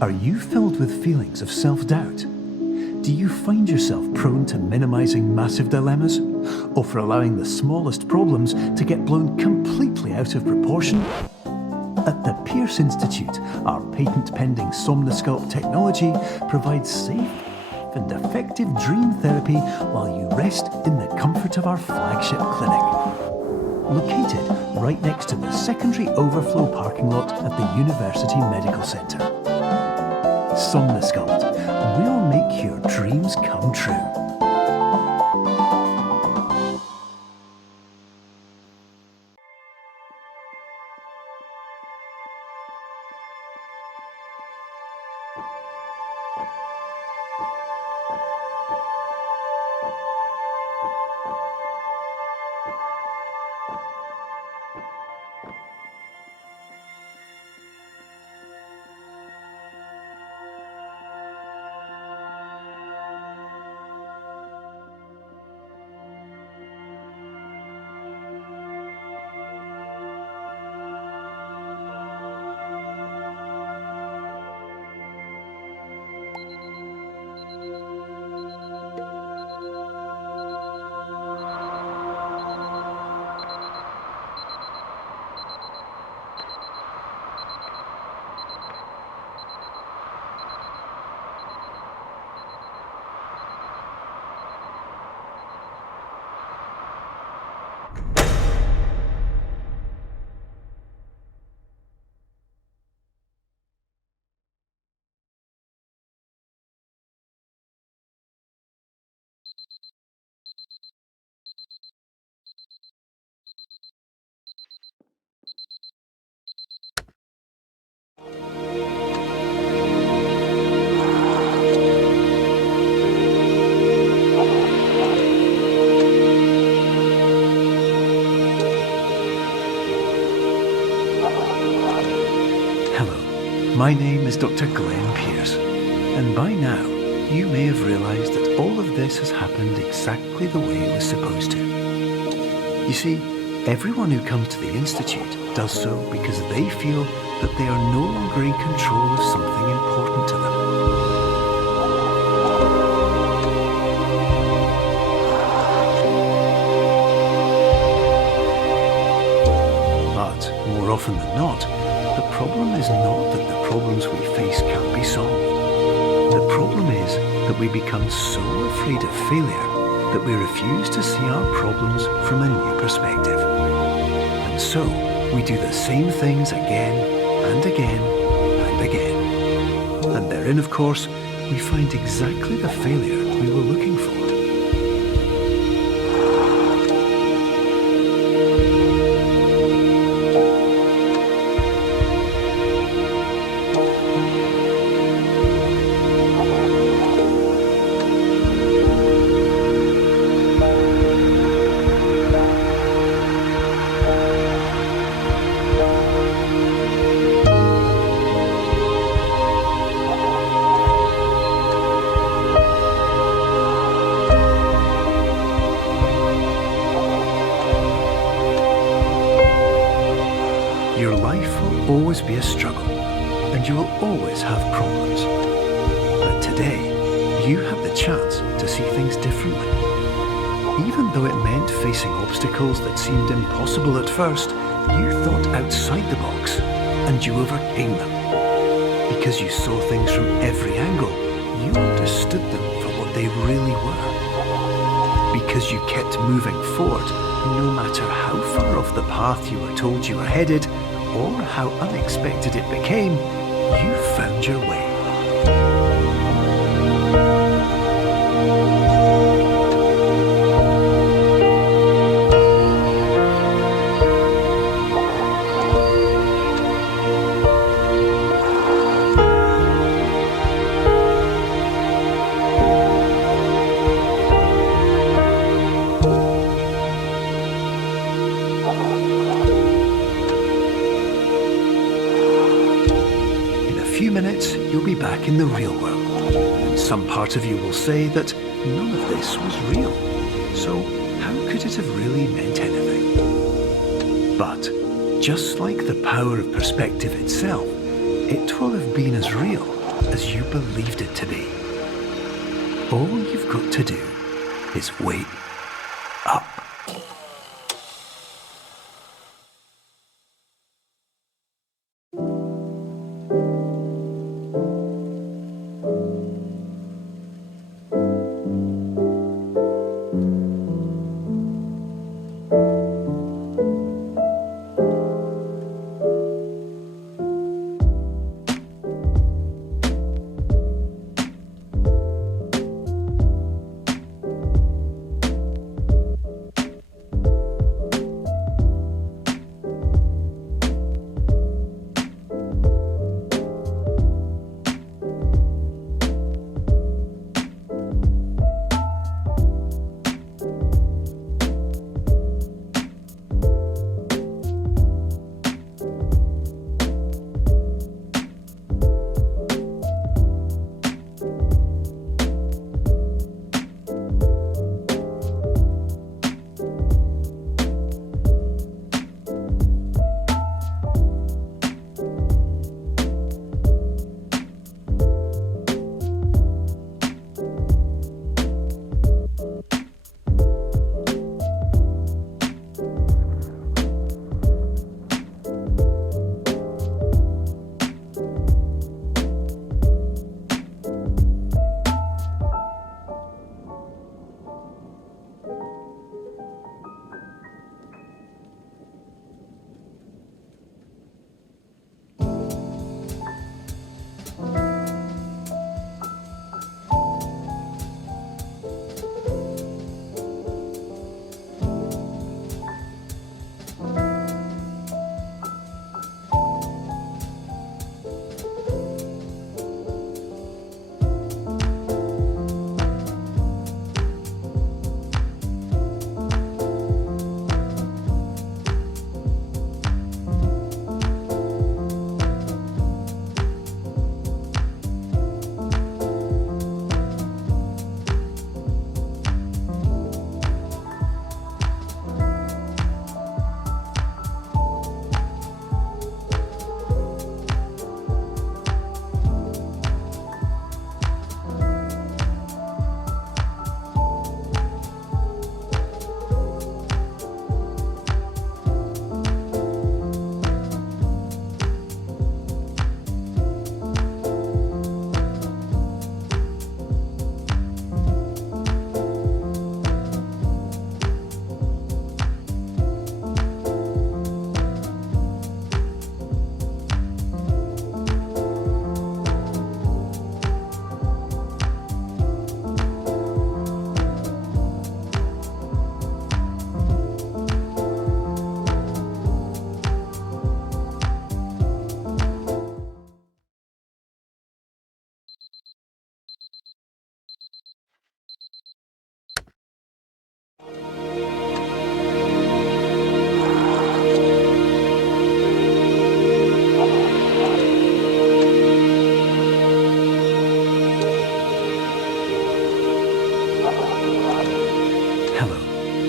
Are you filled with feelings of self-doubt? Do you find yourself prone to minimizing massive dilemmas, or for allowing the smallest problems to get blown completely out of proportion? At the Pierce Institute, our patent-pending Somnosculpt technology provides safe and effective dream therapy while you rest in the comfort of our flagship clinic. Located right next to the secondary overflow parking lot at the University Medical Centre. Somnosculpt, we'll make your dreams come true. My name is Dr. Glenn Pierce, and by now you may have realised that all of this has happened exactly the way it was supposed to. You see, everyone who comes to the Institute does so because they feel that they are no longer in control of something important to them. But more often than not, the problem is not that the problems we face can't be solved. The problem is that we become so afraid of failure that we refuse to see our problems from a new perspective. And so we do the same things again and again and again. And therein, of course, we find exactly the failure we were looking for. Your life will always be a struggle, and you will always have problems. But today, you have the chance to see things differently. Even though it meant facing obstacles that seemed impossible at first, you thought outside the box, and you overcame them. Because you saw things from every angle, you understood them for what they really were. Because you kept moving forward, no matter how far off the path you were told you were headed, or how unexpected it became, you found your way. Minutes, you'll be back in the real world. And some part of you will say that none of this was real. So how could it have really meant anything? But just like the power of perspective itself, it will have been as real as you believed it to be. All you've got to do is wait up.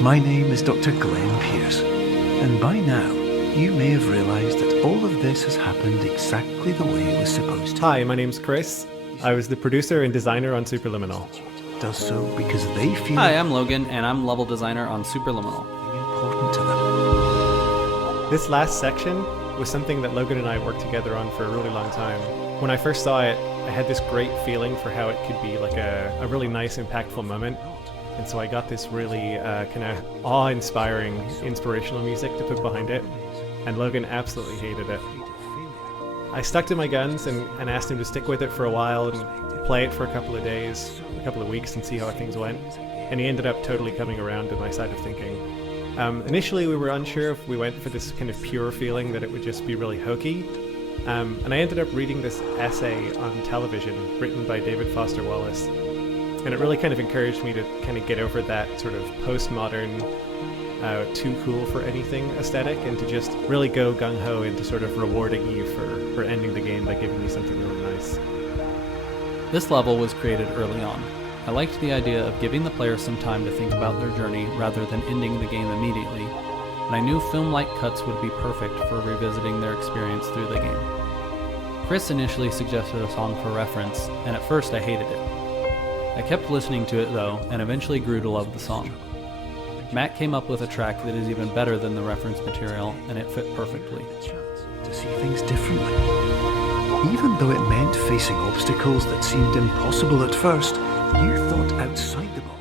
My name is Dr. Glenn Pierce, and by now you may have realised that all of this has happened exactly the way it was supposed to. Hi, my name's Chris. I was the producer and designer on Superliminal. Does so because they feel Hi, I'm Logan, and I'm level designer on Superliminal. important to them. This last section was something that Logan and I worked together on for a really long time. When I first saw it, I had this great feeling for how it could be like a really nice, impactful moment. And so I got this really kind of awe-inspiring, inspirational music to put behind it, and Logan absolutely hated it. I stuck to my guns and asked him to stick with it for a while and play it for a couple of days, a couple of weeks, and see how things went. And he ended up totally coming around to my side of thinking. Initially we were unsure if we went for this kind of pure feeling that it would just be really hokey. And I ended up reading this essay on television written by David Foster Wallace. And it really kind of encouraged me to kind of get over that sort of postmodern, too cool for anything aesthetic, and to just really go gung-ho into sort of rewarding you for ending the game by giving you something really nice. This level was created early on. I liked the idea of giving the player some time to think about their journey rather than ending the game immediately, and I knew film-like cuts would be perfect for revisiting their experience through the game. Chris initially suggested a song for reference, and at first I hated it. I kept listening to it though, and eventually grew to love the song. Matt came up with a track that is even better than the reference material, and it fit perfectly. To see things differently. Even though it meant facing obstacles that seemed impossible at first, you thought outside the box.